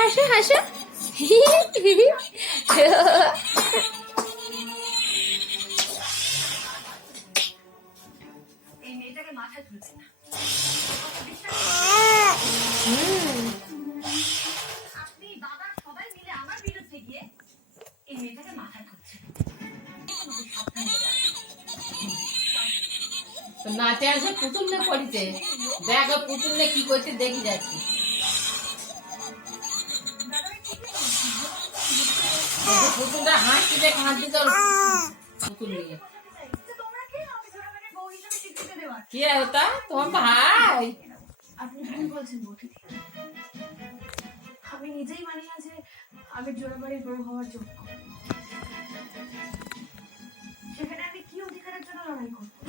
হাসো হাসো এই মেয়েটাকে মাথায় তুলছে না। আপনি বাবা সবাই মিলে আমার বিরুদ্ধে গিয়ে এই মেয়েটাকে মাথায় তুলছে। নাচে আসে পুতুল নে পড়িতে দেখ পুতুল নে কি করতে দেখি যাচ্ছি পুতুলটা হাসতে দেখ হাসতে তোর পুতুল নিয়ে কে ওটা তোমার ভাই? আপনি ভুল বলছেন বৌদি। আমি নিজেই মানি না যে আমি জোড়াবাড়ির বউ হওয়ার যোগ্য। সেখানে আমি কি অধিকারের জন্য লড়াই করবো?